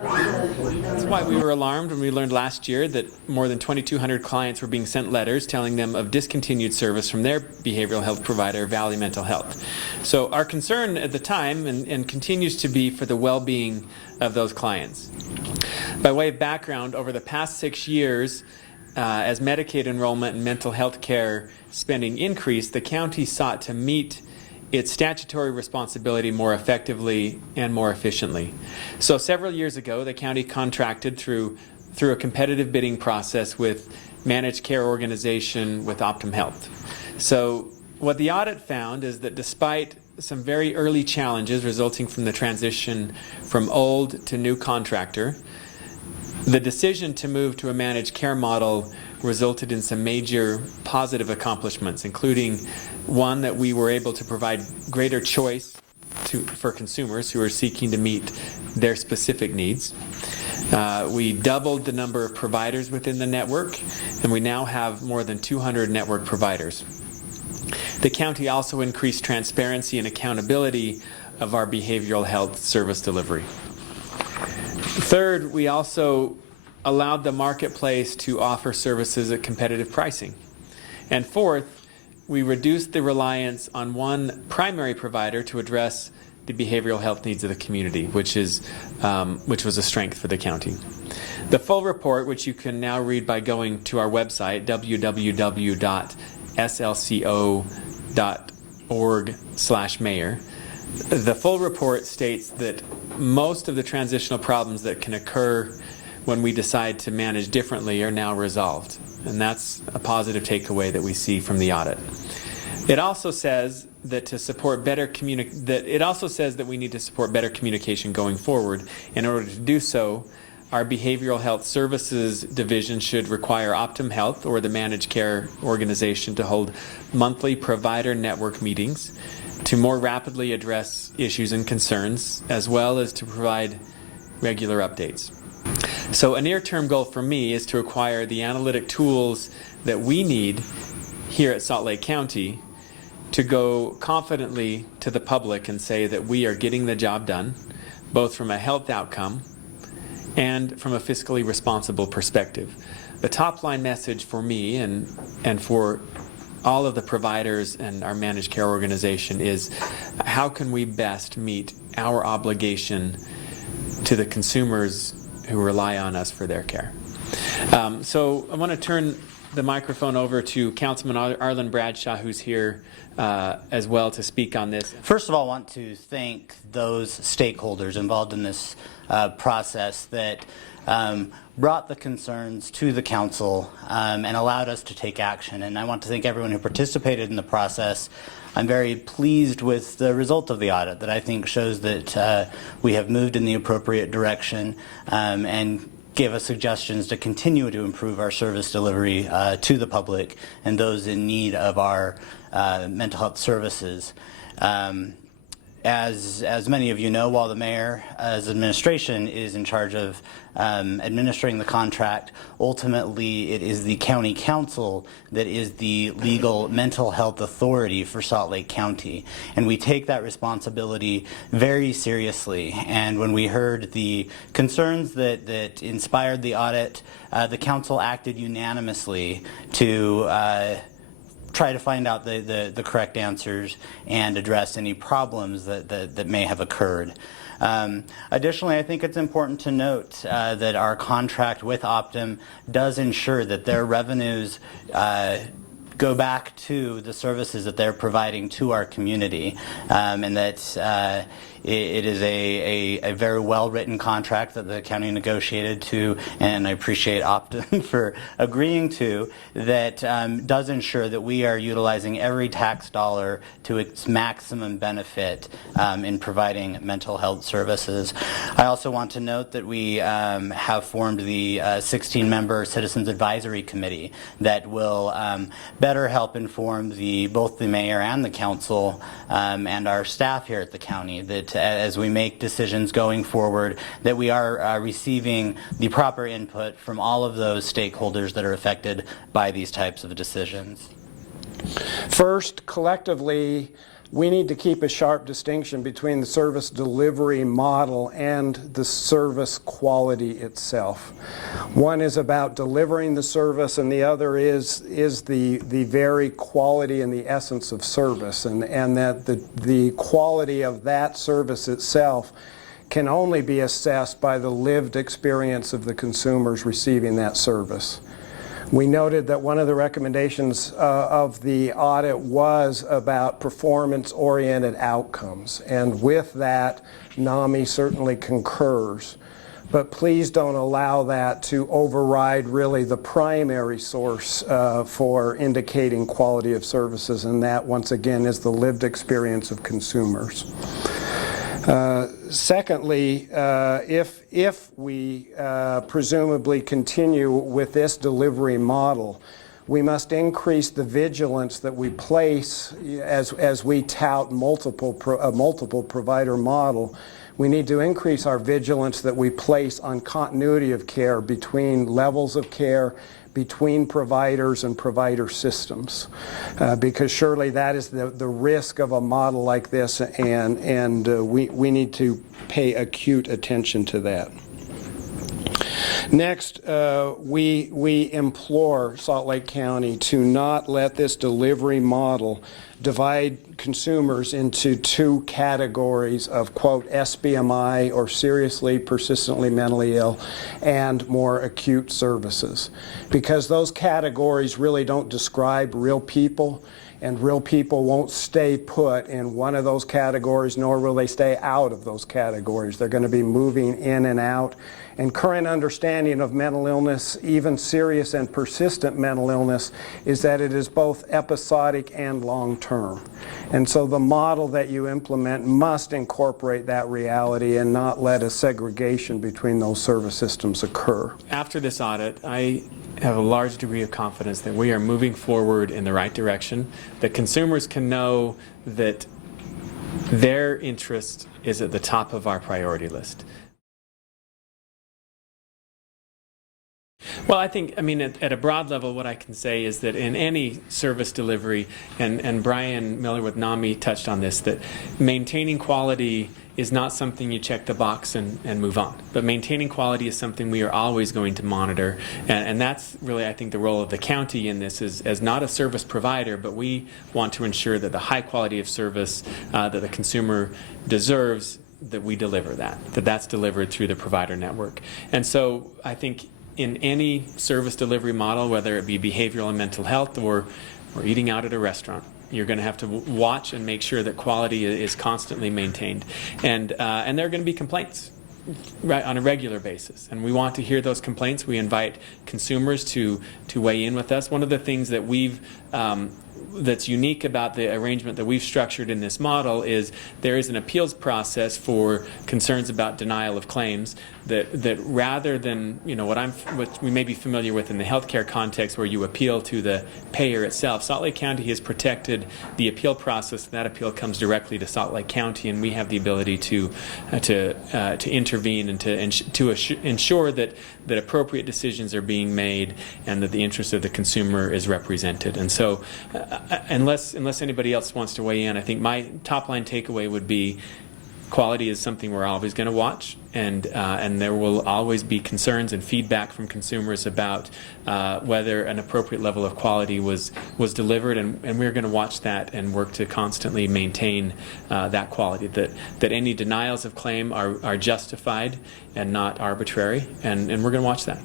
That's why we were alarmed when we learned last year that more than 2,200 clients were being sent letters telling them of discontinued service from their behavioral health provider, Valley Mental Health. So our concern at the time, and continues to be, for the well-being of those clients. By way of background, over the past 6 years, as Medicaid enrollment and mental health care spending increased, the county sought to meet its statutory responsibility more effectively and more efficiently. So several years ago, the county contracted through a competitive bidding process with managed care organization with Optum Health. So what the audit found is that despite some very early challenges resulting from the transition from old to new contractor, the decision to move to a managed care model resulted in some major positive accomplishments, including one, that we were able to provide greater choice for consumers who are seeking to meet their specific needs. We doubled the number of providers within the network, and we now have more than 200 network providers. The county also increased transparency and accountability of our behavioral health service delivery. Third, we also allowed the marketplace to offer services at competitive pricing. And fourth, we reduced the reliance on one primary provider to address the behavioral health needs of the community, which was a strength for the county. The full report, which you can now read by going to our website, www.slco.org/mayor, the full report states that most of the transitional problems that can occur when we decide to manage differently are now resolved. And that's a positive takeaway that we see from the audit. It also says that to support better we need to support better communication going forward. In order to do so, our behavioral health services division should require Optum Health or the managed care organization to hold monthly provider network meetings to more rapidly address issues and concerns, as well as to provide regular updates. So a near-term goal for me is to acquire the analytic tools that we need here at Salt Lake County to go confidently to the public and say that we are getting the job done, both from a health outcome and from a fiscally responsible perspective. The top line message for me and for all of the providers and our managed care organization is, how can we best meet our obligation to the consumers who rely on us for their care. So I want to turn the microphone over to Councilman Arlyn Bradshaw, who's here as well to speak on this. First of all, I want to thank those stakeholders involved in this process that brought the concerns to the council and allowed us to take action. And I want to thank everyone who participated in the process. I'm very pleased with the result of the audit that I think shows that we have moved in the appropriate direction and gave us suggestions to continue to improve our service delivery to the public and those in need of our mental health services. As many of you know, while the mayor, as administration, is in charge of administering the contract, ultimately it is the county council that is the legal mental health authority for Salt Lake County. And we take that responsibility very seriously. And when we heard the concerns that inspired the audit, the council acted unanimously to try to find out the correct answers and address any problems that may have occurred. Additionally, I think it's important to note that our contract with Optum does ensure that their revenues go back to the services that they're providing to our community, and that it is a very well-written contract that the county negotiated to, and I appreciate Optum for agreeing to, that does ensure that we are utilizing every tax dollar to its maximum benefit in providing mental health services. I also want to note that we have formed the 16-member Citizens Advisory Committee that will better help inform both the mayor and the council and our staff here at the county, that as we make decisions going forward, that we are receiving the proper input from all of those stakeholders that are affected by these types of decisions. First, collectively, we need to keep a sharp distinction between the service delivery model and the service quality itself. One is about delivering the service, and the other is the very quality and the essence of service, and that the quality of that service itself can only be assessed by the lived experience of the consumers receiving that service. We noted that one of the recommendations of the audit was about performance-oriented outcomes, and with that, NAMI certainly concurs. But please don't allow that to override really the primary source for indicating quality of services, and that, once again, is the lived experience of consumers. Secondly, if we presumably continue with this delivery model, we must increase the vigilance that we place as we tout a multiple provider model. We need to increase our vigilance that we place on continuity of care between levels of care, between providers and provider systems, because surely that is the risk of a model like this, and we need to pay acute attention to that. Next, we implore Salt Lake County to not let this delivery model divide consumers into two categories of, quote, SBMI, or seriously, persistently mentally ill, and more acute services, because those categories really don't describe real people, and real people won't stay put in one of those categories, nor will they stay out of those categories. They're going to be moving in and out. And current understanding of mental illness, even serious and persistent mental illness, is that it is both episodic and long-term. And so the model that you implement must incorporate that reality and not let a segregation between those service systems occur. After this audit, I have a large degree of confidence that we are moving forward in the right direction, that consumers can know that their interest is at the top of our priority list. Well, I mean, at a broad level, what I can say is that in any service delivery, and Brian Miller with NAMI touched on this, that maintaining quality is not something you check the box and move on. But maintaining quality is something we are always going to monitor, and that's really, I think, the role of the county in this, is as not a service provider, but we want to ensure that the high quality of service that the consumer deserves, that we deliver that's delivered through the provider network. And so I think in any service delivery model, whether it be behavioral and mental health or eating out at a restaurant, you're going to have to watch and make sure that quality is constantly maintained. And there are going to be complaints on a regular basis, and we want to hear those complaints. We invite consumers to weigh in with us. One of the things that that's unique about the arrangement that we've structured in this model is there is an appeals process for concerns about denial of claims, that rather than, you know, what we may be familiar with in the healthcare context where you appeal to the payer itself, Salt Lake County has protected the appeal process. That appeal comes directly to Salt Lake County, and we have the ability to intervene and to ensure that appropriate decisions are being made and that the interest of the consumer is represented. And so unless anybody else wants to weigh in, I think my top line takeaway would be quality is something we're always going to watch, and there will always be concerns and feedback from consumers about whether an appropriate level of quality was delivered, and we're going to watch that and work to constantly maintain that quality, that any denials of claim are justified and not arbitrary, and we're going to watch that.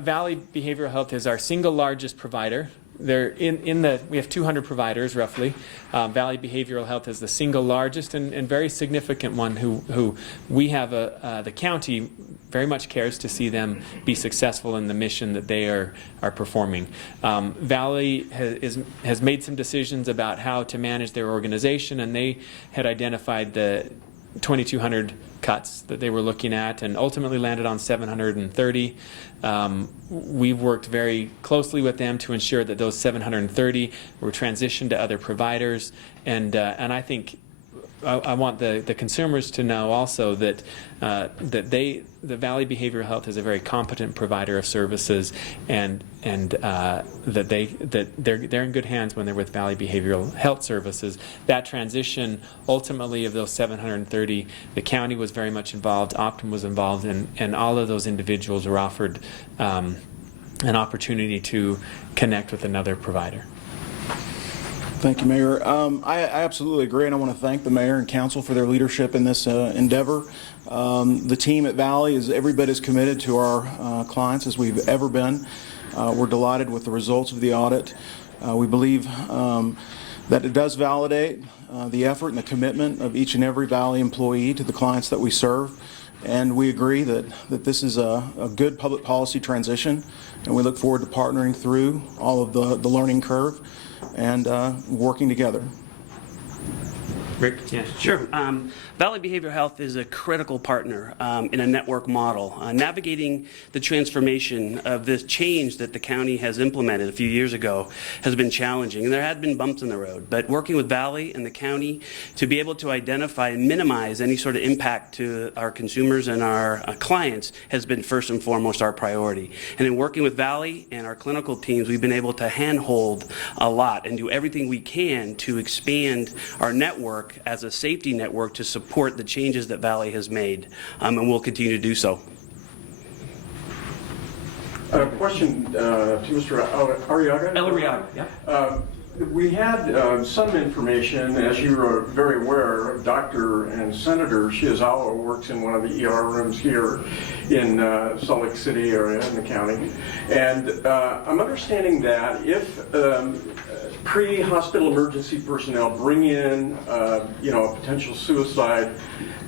Valley Behavioral Health is our single largest provider. We have 200 providers roughly. Valley Behavioral Health is the single largest and very significant one who we have the county very much cares to see them be successful in the mission that they are performing. Valley has made some decisions about how to manage their organization, and they had identified the 2,200 cuts that they were looking at and ultimately landed on 730. We've worked very closely with them to ensure that those 730 were transitioned to other providers, and I think I want the consumers to know also that the Valley Behavioral Health is a very competent provider of services, and that they're in good hands when they're with Valley Behavioral Health Services. That transition ultimately of those 730, the county was very much involved, Optum was involved, and all of those individuals were offered an opportunity to connect with another provider. Thank you, Mayor. I absolutely agree, and I want to thank the Mayor and Council for their leadership in this endeavor. The team at Valley is every bit as committed to our clients as we've ever been. We're delighted with the results of the audit. We believe that it does validate the effort and the commitment of each and every Valley employee to the clients that we serve. And we agree that this is a good public policy transition, and we look forward to partnering through all of the learning curve and working together. Rick? Yeah. Sure. Valley Behavioral Health is a critical partner in a network model. Navigating the transformation of this change that the county has implemented a few years ago has been challenging, and there had been bumps in the road. But working with Valley and the county to be able to identify and minimize any sort of impact to our consumers and our clients has been first and foremost our priority. And in working with Valley and our clinical teams, we've been able to handhold a lot and do everything we can to expand our network as a safety network to support the changes that Valley has made, and we'll continue to do so. A question to Mr. Arriaga. El Arriaga, yeah. We had some information, as you are very aware, Dr. and Senator Shizawa works in one of the ER rooms here in Salt Lake City area in the county. And I'm understanding that if pre-hospital emergency personnel bring in, a potential suicide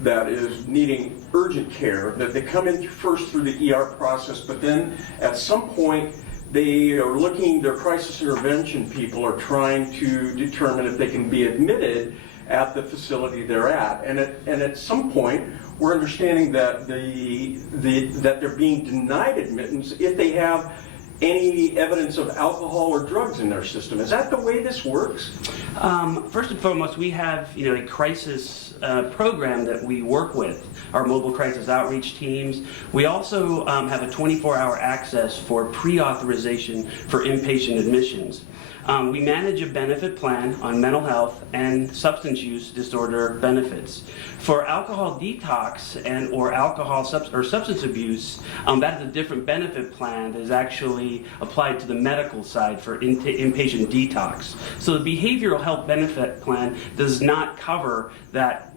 that is needing urgent care, that they come in first through the ER process, but then at some point they are looking, their crisis intervention people are trying to determine if they can be admitted at the facility they're at. And at some point, we're understanding that that they're being denied admittance if they have any evidence of alcohol or drugs in their system. Is that the way this works? First and foremost, we have a crisis program that we work with, our mobile crisis outreach teams. We also have a 24-hour access for pre-authorization for inpatient admissions. We manage a benefit plan on mental health and substance use disorder benefits. For alcohol detox or alcohol or substance abuse, that is a different benefit plan that is actually applied to the medical side for inpatient detox. So the behavioral health benefit plan does not cover that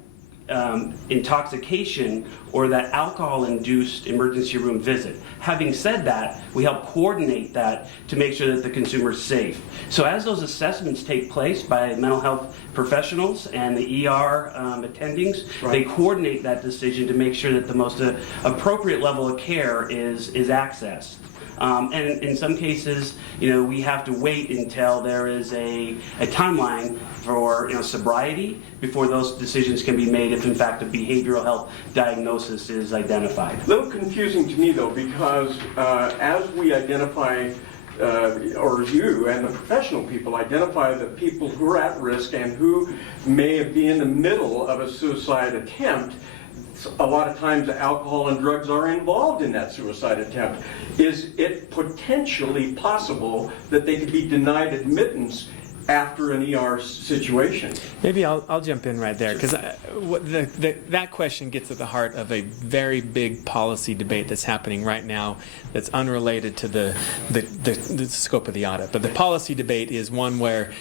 intoxication or that alcohol-induced emergency room visit. Having said that, we help coordinate that to make sure that the consumer is safe. So as those assessments take place by mental health professionals and the ER attendings, right, they coordinate that decision to make sure that the most appropriate level of care is accessed. And in some cases, we have to wait until there is a timeline for sobriety before those decisions can be made if in fact a behavioral health diagnosis is identified. A little confusing to me though, because as we identify, or you and the professional people identify the people who are at risk and who may be in the middle of a suicide attempt, a lot of times alcohol and drugs are involved in that suicide attempt. Is it potentially possible that they could be denied admittance after an ER situation? Maybe I'll jump in right there, because that question gets at the heart of a very big policy debate that's happening right now that's unrelated to the scope of the audit. But the policy debate is one where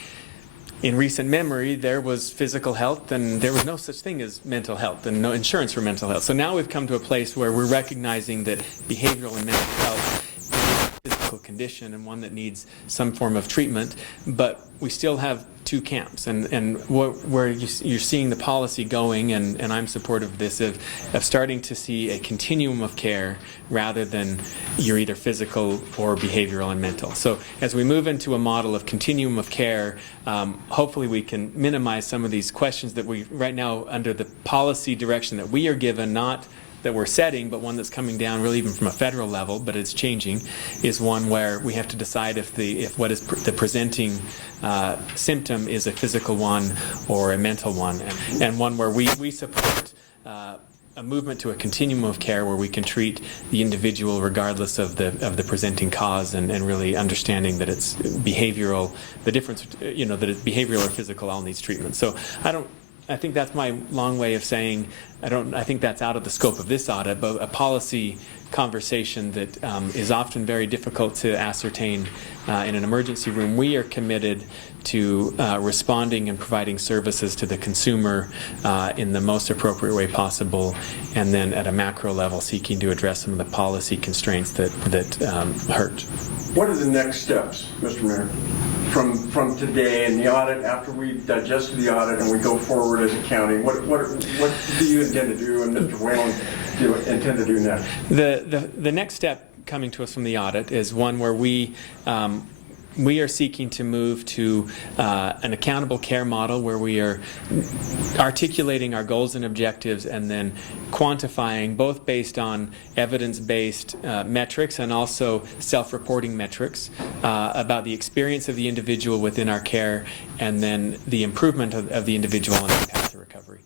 in recent memory, there was physical health and there was no such thing as mental health and no insurance for mental health. So now we've come to a place where we're recognizing that behavioral and mental health is a physical condition and one that needs some form of treatment, but we still have two camps. And where you're seeing the policy going, and I'm supportive of this, of starting to see a continuum of care rather than you're either physical or behavioral and mental. So as we move into a model of continuum of care, hopefully we can minimize some of these questions that we right now, under the policy direction that we are given, not that we're setting, but one that's coming down really even from a federal level, but it's changing, is one where we have to decide if what is the presenting symptom is a physical one or a mental one, and one where we support a movement to a continuum of care where we can treat the individual regardless of the presenting cause, and really understanding that it's behavioral, the difference, that it's behavioral or physical all needs treatment. So I think that's my long way of saying I think that's out of the scope of this audit, but a policy conversation that is often very difficult to ascertain in an emergency room. We are committed to responding and providing services to the consumer in the most appropriate way possible, and then at a macro level seeking to address some of the policy constraints that hurt. What are the next steps, Mr. Mayor, from today and the audit, after we digest the audit and we go forward as a county? What do you intend to do, and Mr. Whalen do you intend to do next? The next step coming to us from the audit is one where we are seeking to move to an accountable care model where we are articulating our goals and objectives and then quantifying, both based on evidence-based metrics and also self-reporting metrics about the experience of the individual within our care, and then the improvement of the individual on their path to recovery.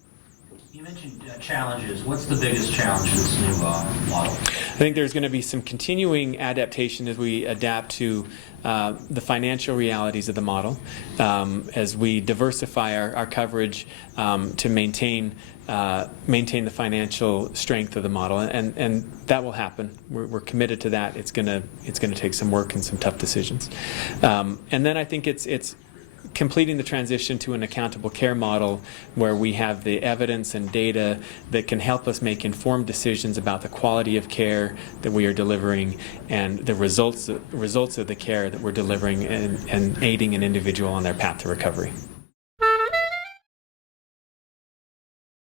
You mentioned challenges. What's the biggest challenge in this new model? I think there's going to be some continuing adaptation as we adapt to the financial realities of the model, as we diversify our coverage to maintain the financial strength of the model, and that will happen. We're committed to that. It's going to take some work and some tough decisions, and then I think it's completing the transition to an accountable care model where we have the evidence and data that can help us make informed decisions about the quality of care that we are delivering and the results of the care that we're delivering, and aiding an individual on their path to recovery.